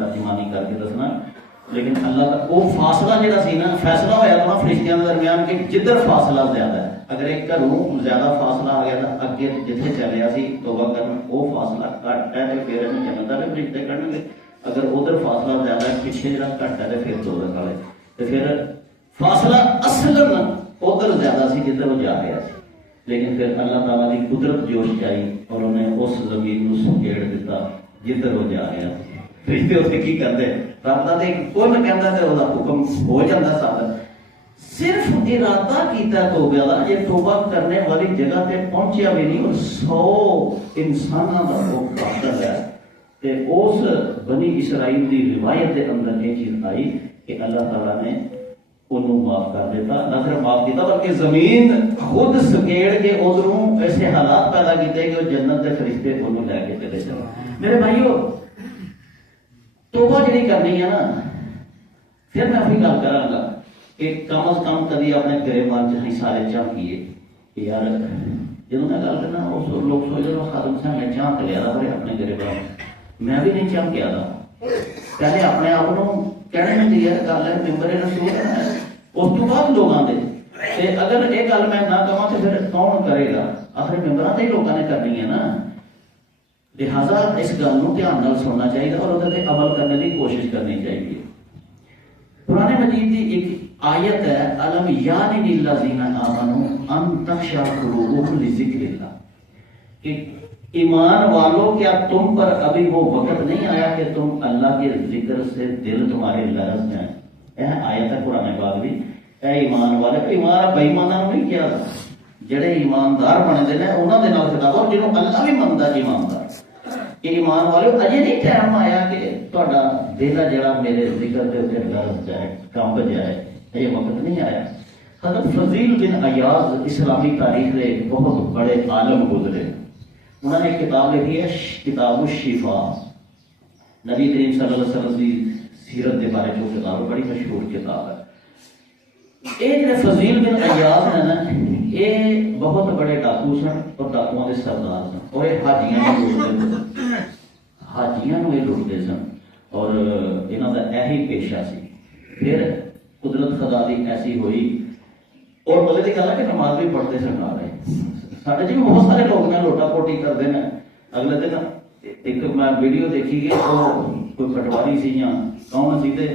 तर्जमानी करके दसना। लेकिन अल्लाह का वो फासला जो सी ना, फैसला होया था फरिश्तियों के दरमियान कि जिधर फासला ज्यादा है, अगर एक घरों ज्यादा फासला आ गया तो अगे जिथे चलिया सी तौबा करन वो फासला घट है तो फिर इन्हें जन्नत वाले फरिश्ते करनगे। अगर उधर फासला ज्यादा है, पिछे जो घट है तो फिर दोज़ख वाले, तो फिर फासला असलन उधर ज्यादा सी जिधर वो जा रहा है। लेकिन फिर अल्लाह ताला की कुदरत जोश आई और उन्हें उस जमीन को सुकेड़ दिता जिधर वो जा रहा है। फरिश्ते उत्थे की करते, रब दा ते कोई ना कहता तो वह हुक्म हो जाता सादा, सिर्फ इरादा किया तौबा दा, ये तौबा करने वाली जगह पे पहुंचिया भी नहीं और 100 इंसानों का वो कातल है। ते उस बनी इसराइल की रिवायत के अंदर ये चीज आई कि अल्लाह ताला ने उन्होंने माफ कर देता, न सिर्फ माफ किया बल्कि जमीन खुद सकेड़ के उधरों ऐसे हालात पैदा किए कि जन्नत के फरिश्ते उन्होंने लैके चले जाए। मेरे भाइयों, तौबा जी करनी है ना, फिर मैं अभी गल करांगा कि कम अज कम कभी अपने गिरेबान च सारे झांकीए कि यार जो मैं गल करना उस लोग सोचते खादम साहब ने झांक लिया था पर अपने गिरेबान, मैं भी नहीं झांकिया था। पहले अपने आप को कहने में दी है गल है मिंबर रसूल है, उस तो बाद लोगों के अगर ये गल मैं ना कहा तो फिर कौन करेगा, आखिर मिंबर से ही लोगों ने करनी है ना। लिहाजा इस गल को ध्यान नाल सुनना चाहिए और उहदे ते अमल करने की कोशिश करनी चाहिए। पुराने मजीद की एक आयत है, अलम यानी लिल्लज़ीना आमनू अन तख़शा कुलूबुहुम लिज़िक्रिल्लाह, कि ईमान वालों क्या तुम पर अभी वो वक्त नहीं आया कि तुम अल्लाह के जिक्र से दिल तुम्हारे लरज़ जाए। यह आयत है कुरान पाक दी। ए ईमान वाले, ईमान बेईमानां नूं नहीं किया, जिहड़े ईमानदार बनदे ने उन्हां दे नाल खिताब, और जिन्हों अल्लाह भी मनदा ईमानदार। ईमान वाले अजे नहीं टाइम आया कि तुहाडा दिल है जिहड़ा मेरे जिक्र के उत्ते लरज़ जाए, कंब जाए, ये वक्त नहीं आया। हज़रत फज़ील बिन अयाज़ इस्लामी तारीख के बहुत बड़े आलम गुजरे, उन्होंने एक किताब लिखी है किताब शिफा, नबी करीम सल्लल्लाहु अलैहि वसल्लम की सीरत के बारे में किताब है, बड़ी मशहूर किताब है। ये जो फज़ील बिन अयाज़ है ना, ये बहुत बड़े डाकू सन और डाकुओं के सरदार सन, और ये हाजियां लुटते सन और इन्हों का यही पेशा सी। फिर कुदरत खुदा की ऐसी हुई और मजे की गल है कि नमाज भी पढ़ते सन ना रहे। साढ़े जी भी बहुत सारे लोग ने लोटा पोटी करते हैं। अगले दिन एक मैं वीडियो देखी कि वो कोई पटवारी सी या कौन सी ते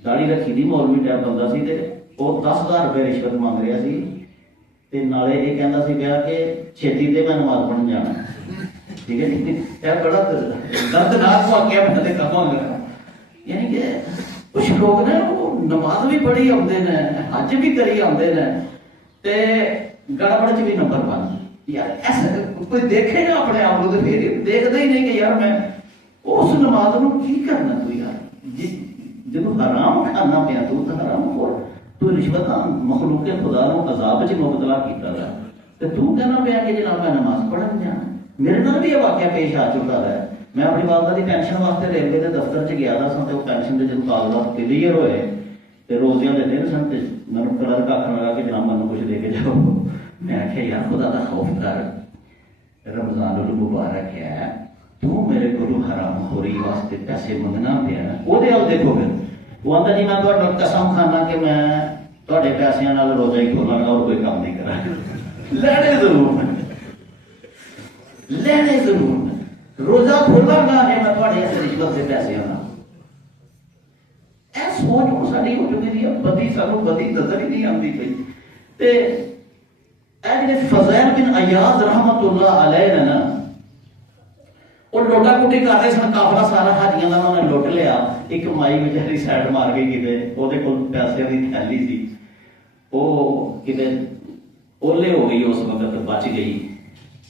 दाढ़ी रखी थी, मौलवी टाइप बंदा सी ते वो 10,000 रुपये रिश्वत मांग रहा सी ते नाले ये कहता सी गया कि छेती ते मैं नमाज पढ़न जाना। ठीक है जी, यह बड़ा दर्दनाक वाकया मैं कहूँगा। यानी कि कुछ लोग ने वो नमाज भी पढ़ी आते हैं, हज भी करी आते हैं, ਤੇ ਗੜਬੜ ਚ ਵੀ ਨੰਬਰ 1 ਯਾਰ ਐਸਾ ਕੋਈ ਦੇਖੇਗਾ ਆਪਣੇ ਆਪ ਨੂੰ ਤੇ ਫੇਰ ਦੇਖਦਾ ਹੀ ਨਹੀਂ ਕਿ ਯਾਰ ਮੈਂ ਉਸ ਨਮਾਜ਼ ਨੂੰ ਕੀ ਕਰਨਾ ਤੂੰ ਯਾਰ ਜਦੋਂ ਹਰਾਮ ਖਾਣਾ ਪਿਆ ਤੂੰ ਤਾਂ ਹਰਾਮ ਖੋਰ ਤੂੰ ਰਿਸ਼ਵਤਾਂ ਮਖਲੂਕੇ ਖੁਦਾ ਨੂੰ ਅਜ਼ਾਬ ਚ ਮੁਬਤਲਾ ਕੀਤਾ ਹੈ ਤੇ ਤੂੰ ਕਹਿੰਦਾ ਪਿਆ ਕਿ ਜਨਾਬ ਮੈਂ ਨਮਾਜ਼ ਪੜ੍ਹਨ ਜਾਣਾ। ਮੇਰੇ ਨਾਲ ਵੀ ਇਹ ਵਾਕਿਆ ਪੇਸ਼ ਆ ਚੁੱਕਾ ਹੈ। ਮੈਂ ਆਪਣੀ ਵਾਲਦਾ ਦੀ ਪੈਨਸ਼ਨ ਵਾਸਤੇ ਰੇਲਵੇ ਦੇ ਦਫ਼ਤਰ ਚ ਗਿਆ ਸਾਂ ਤੇ ਉਹ ਪੈਨਸ਼ਨ ਦੇ ਜਦੋਂ ਕਾਗਜ਼ਾਤ ਕਲੀਅਰ ਹੋਏ ਤੇ ਰੋਜ਼ਿਆਂ ਦੇ ਦਿਨ ਸਨ ਤੇ ਮੈਨੂੰ ਕਲਰਕ ਆਖਣ ਲੱਗਾ ਕਿ ਜਨਾਬ ਮੈਨੂੰ ਕੁਝ ਦੇ ਕੇ ਜਾਓ। ਮੈਂ ਆਖਿਆ ਯਾਰ ਖੁਦਾ ਦਾ ਖੌਫ ਕਰ, ਰਮਜ਼ਾਨ ਮੁਬਾਰਕ ਹੈ, ਤੂੰ ਮੇਰੇ ਕੋਲੋਂ ਹਰਾਮ ਖੋਰੀ ਵਾਸਤੇ ਪੈਸੇ ਮੰਗਣਾ ਪਿਆ। ਉਹਦੇ ਵੱਲ ਦੇਖੋ ਫਿਰ ਉਹ ਆਂਦਾ ਜੀ ਮੈਂ ਤੁਹਾਨੂੰ ਕਸਮ ਖਾਣਾ ਕਿ ਮੈਂ ਤੁਹਾਡੇ ਪੈਸਿਆਂ ਨਾਲ ਰੋਜ਼ਾ ਹੀ ਖੋਲਾਂਗਾ ਔਰ ਕੋਈ ਕੰਮ ਨਹੀਂ ਕਰਾਂਗਾ। ਲੈਣੇ ਜ਼ਰੂਰ ਲੈਣੇ ਜ਼ਰੂਰ ਰੋਜ਼ਾ ਖੋਲਾਂਗਾ ਜੇ ਮੈਂ ਤੁਹਾਡੇ ਰਿਸ਼ਵਤ ਦੇ ਪੈਸਿਆਂ ਨਾਲ। ਇਹ ਸੋਚ ਹੁਣ ਸਾਡੀ ਹੋ ਚੁੱਕੀ ਹੈ, ਬਦੀ ਸਾਨੂੰ ਬਦੀ ਨਜ਼ਰ ਹੀ ਨਹੀਂ ਆਉਂਦੀ ਪਈ। ਤੇ ਇਹ ਜਿਹੜੇ ਫਜ਼ੈਲ ਬਿਨ ਅਯਾਜ਼ ਰਹਿਮਤੁल्लाह ਅਲੈਹ ਨੇ ਨਾ ਉਹ ਲੋਟਾ ਕੁੱਟੀ ਕਰ ਰਹੇ ਸਨ, ਕਾਫਲਾ ਸਾਰਾ ਹਾਜੀਆਂ ਦਾ ਉਹਨਾਂ ਨੇ ਲੁੱਟ ਲਿਆ। ਇੱਕ ਮਾਈ ਵਿਚਾਰੀ ਸਾਈਡ ਮਾਰ ਕੇ ਕਿਤੇ ਉਹਦੇ ਕੋਲ ਪੈਸਿਆਂ ਦੀ ਥੈਲੀ ਸੀ, ਉਹ ਕਿਤੇ ਓਲੇ ਹੋ ਗਈ, ਉਸ ਵਕਤ ਬਚ ਗਈ।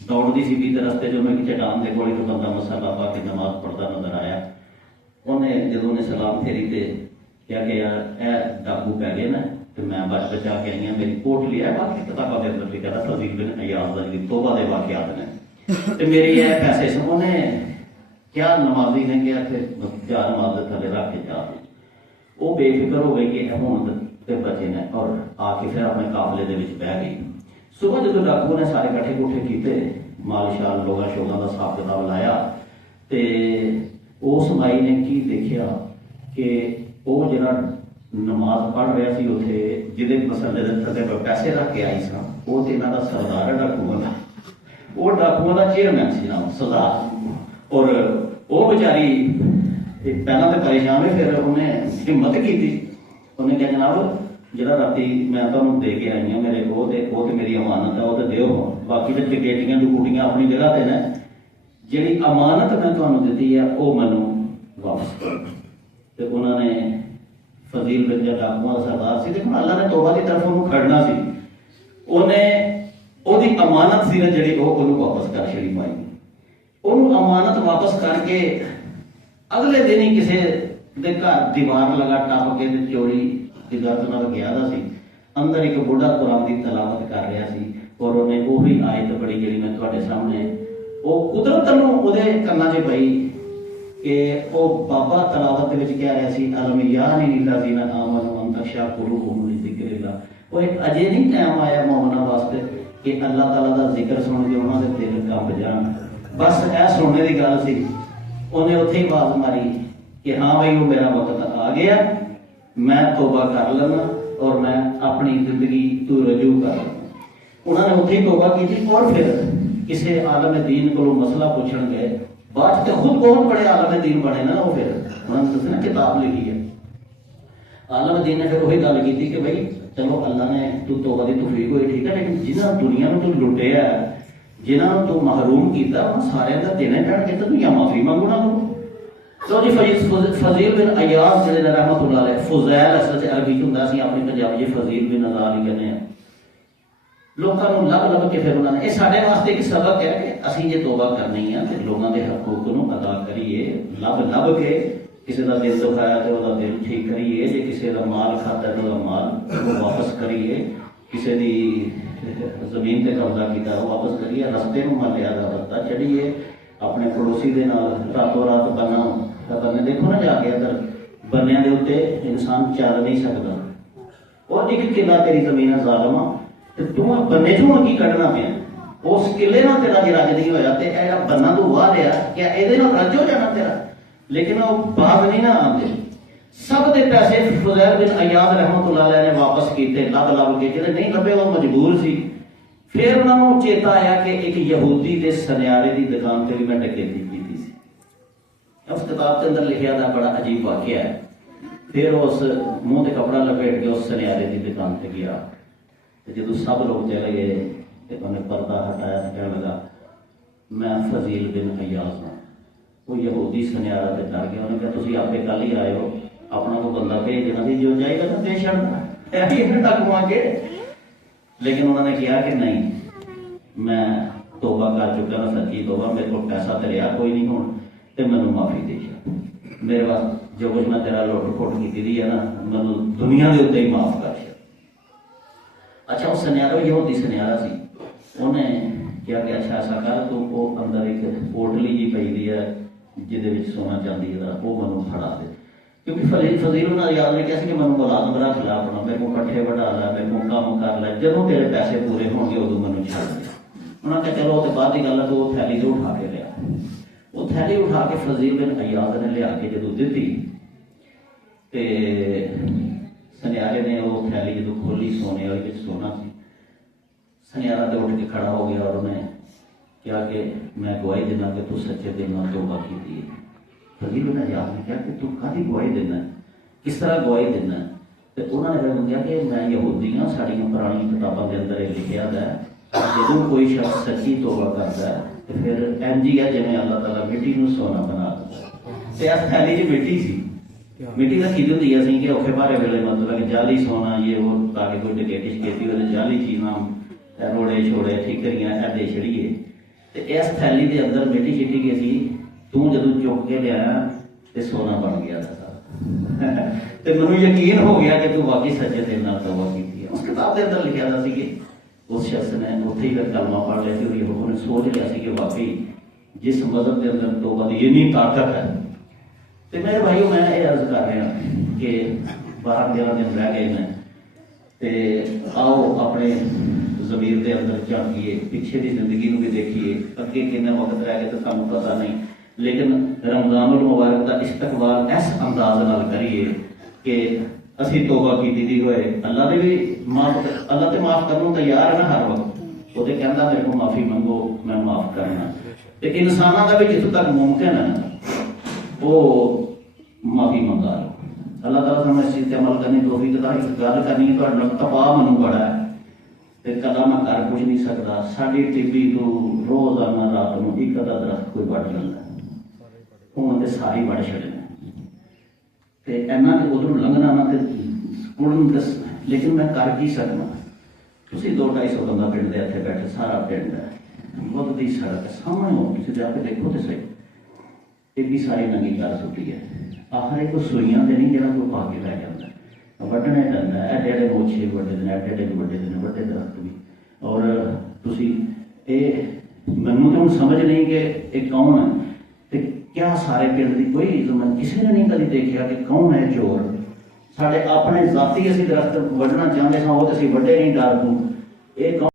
ਦੌੜਦੀ ਸੀ ਵੀ ਤੇ ਰਸਤੇ 'ਚ ਉਹਨੂੰ ਇੱਕ ਚਟਾਨ ਦੇ ਕੋਲ ਇੱਕ ਬੰਦਾ ਮਸਾਲਾ ਪਾ ਕੇ ਨਮਾਜ਼ ਪੜ੍ਹਦਾ ਨਜ਼ਰ ਆਇਆ। ਉਹਨੇ ਜਦੋਂ ਉਹਨੇ ਸਲਾਮ ਫੇਰੀ ਤੇ ਕਿਹਾ ਕਿ ਯਾਰ ਇਹ ਡਾਕੂ ਪੈ ਗਏ ਨਾ ਤੇ ਮੈਂ ਬਚ ਬਚਾ ਕੇ ਆਈ ਹਾਂ, ਮੇਰੀ ਕੋਟ ਲਿਆ। ਬਾਕੀ ਕਿਤਾਬਾਂ ਦੇ ਅੰਦਰ ਲਿਖਿਆ ਦਾ ਫਜ਼ੀਲ ਬਿਨ ਅਯਾਜ਼ ਦਾ ਜਿਹੜੀ ਤੋਬਾ ਦੇ ਵਾਕਿਆਤ ਨੇ ਤੇ ਮੇਰੀ ਇਹ ਪੈਸੇ ਸਨ। ਉਹਨੇ ਕਿਹਾ ਨਮਾਜ਼ੀ ਨੇ ਕਿਹਾ ਕਿ ਜਾ ਨਮਾਜ਼ ਦੇ ਥੱਲੇ ਰੱਖ ਕੇ ਜਾ। ਉਹ ਬੇਫਿਕਰ ਹੋ ਗਈ ਕਿ ਹੁਣ ਤੇ ਬਚੇ ਨੇ ਔਰ ਆ ਕੇ ਫਿਰ ਆਪਣੇ ਕਾਫਲੇ ਦੇ ਵਿੱਚ ਬਹਿ ਗਈ। ਸੁਬਹ ਜਦੋਂ ਡਾਕੂ ਨੇ ਸਾਰੇ ਇਕੱਠੇ ਕੁੱਠੇ ਕੀਤੇ, ਮਾਲ ਸ਼ਾਲ ਲੋਗਾ ਸ਼ੋਗਾ ਦਾ ਹਿਸਾਬ ਕਿਤਾਬ ਲਾਇਆ ਤੇ ਉਸ ਮਾਈ ਨੇ ਕੀ ਦੇਖਿਆ ਕਿ ਉਹ ਜਿਹੜਾ ਨਮਾਜ਼ ਪੜ੍ਹ ਰਿਹਾ ਸੀ ਉੱਥੇ ਜਿਹਦੇ ਮਸਲੇ ਦੇ ਥੱਲੇ ਪੈਸੇ ਰੱਖ ਕੇ ਆਈ ਸਨ, ਉਹ ਤੇ ਇਹਨਾਂ ਦਾ ਸਰਦਾਰ ਹੈ ਡਾਕੂਆਂ ਦਾ। ਉਹ ਡਾਕੂਆਂ ਦਾ ਚੇਅਰਮੈਨ ਸੀ ਜਨਾਬ ਸਰਦਾਰ। ਔਰ ਉਹ ਵਿਚਾਰੀ ਪਹਿਲਾਂ ਤਾਂ ਪਰੇਸ਼ਾਨ ਹੋਈ, ਫਿਰ ਉਹਨੇ ਹਿੰਮਤ ਕੀਤੀ। ਉਹਨੇ ਕਿਹਾ ਜਨਾਬ ਜਿਹੜਾ ਰਾਤੀ ਮੈਂ ਤੁਹਾਨੂੰ ਦੇ ਕੇ ਆਈ ਹਾਂ ਮੇਰੇ ਕੋਲ ਤੇ ਉਹ ਤੇ ਮੇਰੀ ਅਮਾਨਤ ਹੈ, ਉਹ ਤੇ ਦਿਓ। ਬਾਕੀ ਤੇ ਟਿਕੇਟੀਆਂ ਡਕੂਟੀਆਂ ਆਪਣੀ ਜਗ੍ਹਾ ਤੇ ਨੇ, ਜਿਹੜੀ ਅਮਾਨਤ ਮੈਂ ਤੁਹਾਨੂੰ ਦਿੱਤੀ ਹੈ ਉਹ ਮੈਨੂੰ ਵਾਪਸ ਕਰੋ। ਤੇ ਉਹਨਾਂ ਨੇ ਫਜ਼ੀਲ ਬਿਨ ਡਾਕੂਆਂ ਦਾ ਸਰਦਾਰ ਸੀ ਤੇ ਹੁਣ ਅੱਲਾ ਨੇ ਤੋਬਾ ਦੀ ਤਰਫ ਉਹਨੂੰ ਖੜਨਾ ਸੀ। ਉਹਨੇ ਉਹਦੀ ਅਮਾਨਤ ਸੀ ਨਾ ਜਿਹੜੀ ਉਹਨੂੰ ਵਾਪਸ ਕਰ ਛੜੀ ਪਾਈ। ਉਹਨੂੰ ਅਮਾਨਤ ਵਾਪਸ ਕਰਕੇ ਅਗਲੇ ਦਿਨ ਹੀ ਕਿਸੇ ਦੇ ਘਰ ਦੀਵਾਰ ਲਗਾ ਟੱਪ ਕੇ ਤੇ ਚੋਰੀ ਦੀ ਦਰਦ ਨਾਲ ਗਿਆ ਦਾ ਸੀ। ਅੰਦਰ ਇੱਕ ਬੁੱਢਾ ਕੁਰਾਨ ਦੀ ਤਲਾਵਤ ਕਰ ਰਿਹਾ ਸੀ ਔਰ ਉਹਨੇ ਉਹੀ ਆਇਤ ਪੜ੍ਹੀ ਜਿਹੜੀ ਮੈਂ ਤੁਹਾਡੇ ਸਾਹਮਣੇ, ਉਹ ਕੁਦਰਤ ਨੂੰ ਉਹਦੇ ਕੰਨਾਂ 'ਚ ਪਈ ਕਿ ਉਹ ਬਾਬਾ ਤਲਾਵਤ ਦੇ ਵਿੱਚ ਕਹਿ ਰਿਹਾ ਸੀ ਅਲਮ ਯਾਨੀ ਲਿਲਜ਼ੀਨਾ ਆਮਨੂ ਅਨ ਤਖਸ਼ਾ ਕੁਲੂਬੁਹੁਮ ਲਿਜ਼ਿਕਰਿल्लाह। ਉਹ ਇੱਕ ਅਜੇ ਨਹੀਂ ਟਾਈਮ ਆਇਆ ਮੌਮਨਾਂ ਵਾਸਤੇ ਕਿ ਅੱਲਾਹ ਤਾਲਾ ਦਾ ਜ਼ਿਕਰ ਸੁਣ ਕੇ ਉਹਨਾਂ ਦੇ ਦਿਲ ਕੰਬ ਜਾਣ। ਬਸ ਇਹ ਸੁਣਨੇ ਦੀ ਗੱਲ ਸੀ। ਉਹਨੇ ਉੱਥੇ ਹੀ ਆਵਾਜ਼ ਮਾਰੀ ਕਿ ਹਾਂ ਬਈ ਉਹ ਮੇਰਾ ਵਕਤ ਆ ਗਿਆ, ਮੈਂ ਤੋਬਾ ਕਰ ਲੈਣਾ ਔਰ ਮੈਂ ਆਪਣੀ ਜ਼ਿੰਦਗੀ ਤੋਂ ਰਜੂ ਕਰ ਲੈਣਾ। ਉਹਨਾਂ ਨੇ ਉੱਥੇ ਹੀ ਤੋਬਾ ਕੀਤੀ ਔਰ ਫਿਰ ਕਿਸੇ ਆਲਮ ਦੀਨ ਕੋਲੋਂ ਮਸਲਾ ਪੁੱਛਣ ਗਏ। ਬਾਅਦ ਤੇ ਖੁਦ ਬਹੁਤ ਬੜੇ ਆਲਮ ਦੀਨ ਬਣੇ ਨਾ ਉਹ। ਫਿਰ ਉਹਨਾਂ ਨੇ ਦੱਸਿਆ ਕਿਤਾਬ ਲਿਖੀ ਹੈ। ਆਲਮ ਦੀਨ ਨੇ ਫਿਰ ਉਹੀ ਗੱਲ ਕੀਤੀ ਕਿ ਬਈ ਚਲੋ ਅੱਲਾ ਨੇ ਤੂੰ ਤੋਬਾ ਦੀ ਤੌਫੀਕ ਹੋਈ ਠੀਕ ਹੈ, ਲੇਕਿਨ ਜਿਨ੍ਹਾਂ ਦੁਨੀਆ ਨੂੰ ਤੂੰ ਲੁੱਟਿਆ, ਜਿਨ੍ਹਾਂ ਨੂੰ ਤੂੰ ਮਹਰੂਮ ਕੀਤਾ, ਉਹਨਾਂ ਸਾਰਿਆਂ ਦਾ ਦੇਣੇ ਪੈਣਗੇ ਤੇ ਦੁਨੀਆ ਮਾਫੀ ਮੰਗੋ ਨਾ ਕਰੋ। तो जी फजील बिन अयाज जिहड़े ने रहमतुल्लाह अलैह, फुज़ैल असल च अरबी च हुंदा, असीं अपनी पंजाबी च फजील बिन अयाज ही कहने हैं। लोकां नूं लभ लभ के फिर उन्होंने ये साडे वास्ते एक सबक है कि असीं जे तौबा करनी है ते लोगों के हकूक नूं अदा करिए, लभ लभ के किसी का दिल दुखाया तो वह दिल ठीक करिए, जे किसी का माल खाता तो वह माल वो वापस करिए, किसी की जमीन ते कब्जा किया वो वापस करिए, रस्ते में मर्यादा रस्ता चढ़िए, अपने पड़ोसी के नाल रातों रात बना बने देखो ना जाके अगर बनिया के उत्ते इंसान चल नहीं सकता। और एक किला तेरी जमीन है जालमा ते तू बन्ने चों की कढ़ना पिया, उस किले नाल तेरा जे रज नहीं होया ते ए बन्ना तू वाह लिया क्या इहदे नाल रज हो जाना तेरा, लेकिन वो बात नहीं ना आते। सब दे पैसे फुज़ैल बिन अयाज रहमतुल्लाह अलैह ने वापस कीते लब लब के, जिहड़े नहीं लभे वो मजबूर सी। फिर उन्होंने चेता आया कि एक यहूदी के सनियारे की दुकान पर भी मैं डकैती की थी। उस किताब के अंदर लिखा था बड़ा अजीब वाकया है। फिर उस मुंह से कपड़ा लपेट के उस सनियारे की दुकान पर गया, जो सब लोग चले गए तो उन्हें पर्दा हटाया, कहने लगा मैं फजील बिन अयाज हाँ। वो यहूदी सनियारा से डर गया, उन्हें कहा तुम आपे कल ही आए हो, अपना को बंदा भेजना सी, जो जाएगा तो दे छड़ना तक के लेकिन उन्होंने कहा कि नहीं, मैं तोबा कर चुका ना, सच्ची तोबा, मेरे को पैसा तो रहा कोई नहीं हूँ, तो मैनू माफी दे छड़, मेरे वास्ते जो कुछ मैं तेरा लुट फुट की है ना, मैनू दुनिया के उत्ते ही माफ कर छड़। अच्छा, वो सुनियारा यहूदी सुनियारा सी, उन्हें क्या कि अच्छा ऐसा कर, तू वो अंदर एक पोटली जी पई दी है जिहदे सोना चांदी का, वो मैनू फड़ा दे, क्योंकि फजील उन्होंने याद ने कहा कि मैं मुलाजम रख ला अपना, मेरे को पट्ठे बढ़ा ला, मेरे को काम कर ला, जब तेरे पैसे पूरे होंगे उदों मैनू छड़ दे। उन्होंने कहा चलो तो बाद की गल है, तो वो थैली तो उठा के लिया, वो थैली उठा के फजील बिन अयाज ने लिया के जो दी, तो सुनियारे ने वो थैली जो खोली सोने वाली, सोना सी, सुनियारा तो उठ के खड़ा हो गया और उन्हें कहा कि मैं गवाही देना कि तू सच्चे दिल नाल तौबा की है। फजील बिन अयाज ने कहा कि तू काहदी गवाही देना है, किस तरह गवाही देना है, तो उन्होंने फिर कहा कि मैं यहूदी हाँ, साड़ियाँ पुरानी किताबों के अंदर लिखा है, जो कोई शख्स सच्ची तौबा करता है तो फिर इंज ही है जिवें अल्लाह ताला मिट्टी को सोना बना दिंदा। ते इस थैली च मिट्टी सी, मिट्टी रखी दी हुंदी असीं कि औखे भारे वेले मतलब कि जाली सोना ये वो, ताकि कोई डकैती शकैती हो जाली चीज़ां रोड़े छोड़े ठीकरियां ऐदे छड़िए, तो इस थैली के अंदर मिट्टी शिट्टी गई सी, तू जदों चुक के लिया तो सोना बन गया था। तो मैनूं यकीन हो गया कि तू वाकई सच्चे दिल नाल तौबा की है। उस किताब के अंदर लिखा था कि उस शख्स ने उत्थे ही फिर कलमा पढ़ लिया कि उन्हें सोच लिया कि वाकई जिस मजहब के अंदर तौबा की इन्नी ताकत है। तो मेरे भाईओ, मैं ये अर्ज कर रहा कि 12-13 दिन रह गए हैं, तो आओ अपने ज़मीर के अंदर झांकीए, पीछे की जिंदगी को भी देखिए, अगे कितना वक्त रह गया तो सानू पता नहीं, लेकिन रमज़ानुल मुबारक का इस्तकबाल इस अंदाज नाल करिए कि असीं तौबा कीती दी होए, अल्लाह ने भी माफ, अल्लाह तो माफ करने तैयार है ना हर वक्त, वो तो कहता मेरे को माफी मंगो मैं माफ करना, तो इंसानों का भी जितों तक मुमकिन है वो माफी मंगा लो। अल्लाह ताला सानू इस चीज़ ते अमल करने तौफीक अता फरमाए। एक गल करनी है, तपा मैनू बड़ा है तो कदा मैं कर कुछ नहीं सकता, साडी टिब्बी तो रोजाना रात को एक अदा दरख्त कोई वड़ लेंदा, हुण ते सारे वड़ छड़े ते इन्ना ते उधरों लंघना ना ते, लेकिन मैं कर की सकना। तुसीं 200-250 बंदा पिंड दे इत्थे बैठे, सारा पिंड है, बुद्ध दी सड़क सामने हो, तुसीं जाके देखो तो सही, एडी सारी नंगी कर सुट्टी है, आखिर एक सुइयां ते नहीं जिहड़ा कोई पा के लै जांदा, वड्ढने पैंदा, एडे एडे मोछे वड्डे ने, एडे एडे वड्डे ने वड्डे दरख्त भी। और तुसीं मैनूं तो हुण समझ नहीं कि ये कौन है, ते क्या सारे पिंड की कोई इज्जत किसी ने नहीं कभी देखा कि कौन है चोर। साढ़े अपने जाती असीं दरख्त वड्ढना चाहते सां, वो तो असीं वड्डे नहीं डर तों, ये